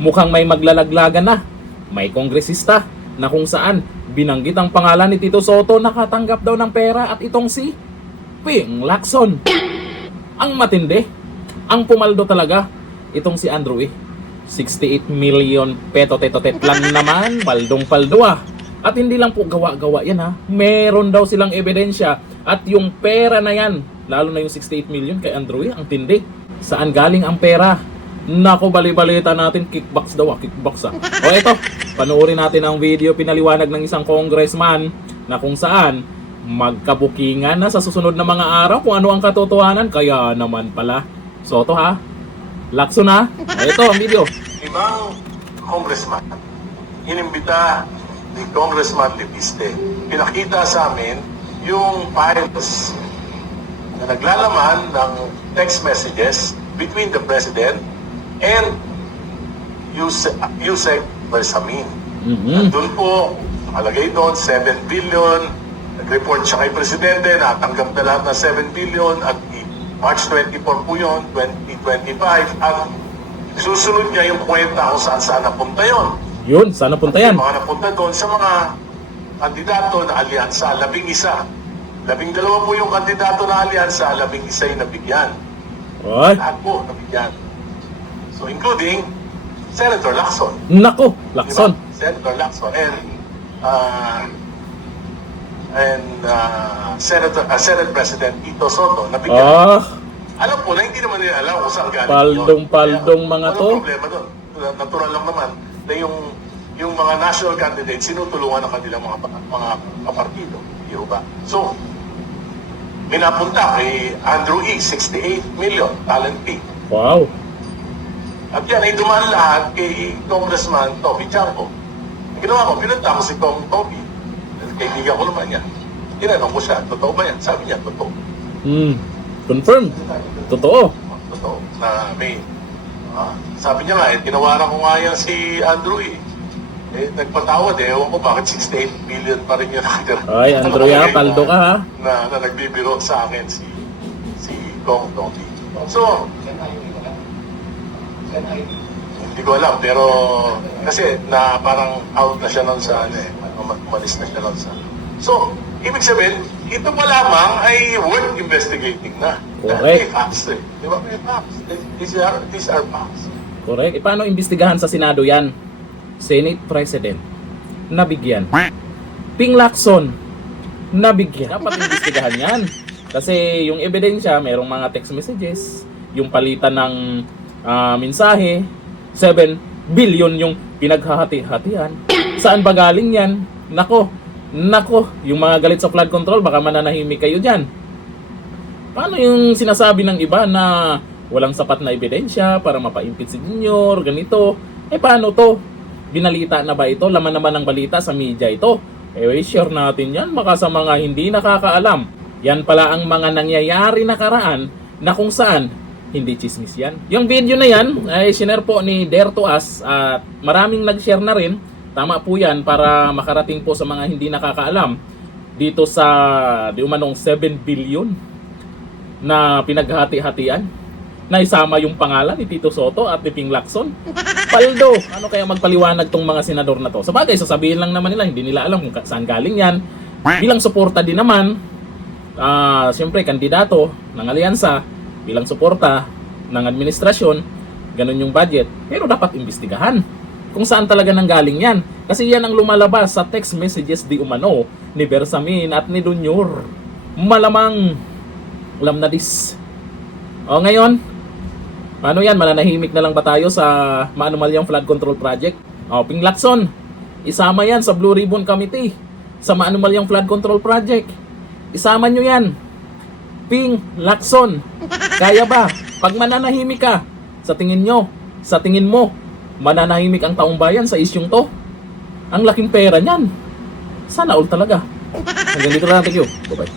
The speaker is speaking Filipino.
mukhang may maglalaglagan na. May kongresista na kung saan binanggit ang pangalan ni Tito Sotto nakatanggap daw ng pera at itong si Ping Lacson. Ang matindi, ang pumaldo talaga itong si Andrew 68 million peto-teto-tet lang naman, paldong-paldo At hindi lang po gawa-gawa yan meron daw silang ebidensya at yung pera na yan, lalo na yung 68 million kay Andrew ang tindi. Saan galing ang pera? Nako, bali-balita natin, kickbacks daw kickbacks O eto, panoorin natin ang video pinaliwanag ng isang congressman na kung saan magkabukingan na sa susunod na mga araw kung ano ang katotohanan. Kaya naman pala Sotto Lacson O ito ang video. Ibang congressman inimbita ni Congressman Lepiste, pinakita sa amin yung files na naglalaman ng text messages between the President and Yusek Bersamin. Doon po, nakalagay doon, 7 billion. Nag-report siya kay Presidente na tanggap na lahat ng 7 billion at March 24 po yun, 2025. At susunod niya yung kwenta kung saan napunta yun. Yun, saan napunta yan? Mga napunta doon sa mga kandidato na alyansa, 11. 12 po yung kandidato na alyansa, 11 yung nabigyan. Right. Lahat po nabigyan. So including Senator Lacson. Nako, Lacson. Diba? Senator Lacson and Senate President Tito Sotto nabigyan. Alam po na hindi naman nila alam kung saan galing Paldong-paldong mga to. Walang problema doon. Natural lang naman na yung mga national candidates sinutulungan ng kanilang mga kapartido. Di ba? So, minapunta kay Andrew 68 million talent fee. Wow. At yan ay dumaan lahat kay Congressman Toby Chanco. Ang ginawa ko, pinunta ko si Toby. Kaibigan ko naman yan. Tinanong ko siya, totoo ba yan? Sabi niya, totoo. Confirm. Totoo. Totoo. Na may, sabi niya nga, tinawaran ko nga yan si Andrew nagpatawad ewan ko bakit 68 million pa rin yun nakatira. Ay, Andrew paldo ka na nagbibiro sa akin si Kong Toby. So, hindi ko alam, pero kasi na parang out na siya nun sa umalis na siya nun sa. So, ibig sabihin, ito pa lamang ay worth investigating na. Correct. May facts Di ba? May facts. These are facts. Correct. Paano imbestigahan sa Senado yan? Senate President, nabigyan. Ping Lacson, nabigyan. Dapat imbestigahan yan. Kasi yung ebidensya, merong mga text messages, yung palitan ng mensahe, 7 billion yung pinaghahati-hatian. Saan ba galing yan? Nako, yung mga galit sa flood control, baka mananahimik kayo dyan. Paano yung sinasabi ng iba na walang sapat na ebidensya para mapaimpit si Junior, ganito? Paano to? Binalita na ba ito? Laman naman ng balita sa media ito. Share natin yan, baka sa mga hindi nakakaalam. Yan pala ang mga nangyayari nakaraan na kung saan hindi chismis yan. Yung video na yan ay sinare po ni Dare to Us at maraming nag-share na rin. Tama po yan para makarating po sa mga hindi nakakaalam dito sa di umanong 7 billion na pinaghati-hatian na isama yung pangalan ni Tito Sotto at ni Ping Lacson. Paldo, ano kaya magpaliwanag tong mga senador na to? Sa bagay, sasabihin lang naman nila, hindi nila alam kung saan galing yan. Bilang suporta din naman, siyempre kandidato ng alyansa, bilang suporta ng administrasyon, ganun yung budget. Pero dapat imbestigahan kung saan talaga nanggaling yan. Kasi yan ang lumalabas sa text messages di umano ni Bersamin at ni Junior. Malamang alam na this. O ngayon, ano yan? Mananahimik na lang ba tayo sa maanumalyang flood control project? O, Ping Lacson, isama yan sa Blue Ribbon Committee sa maanumalyang flood control project. Isama nyo yan. Ping Lacson, kaya ba? Pag mananahimik ka, sa tingin nyo, sa tingin mo, mananahimik ang taong bayan sa isyong to? Ang laking pera niyan. Sana all talaga. Hanggang dito lang. Thank you. Bye-bye.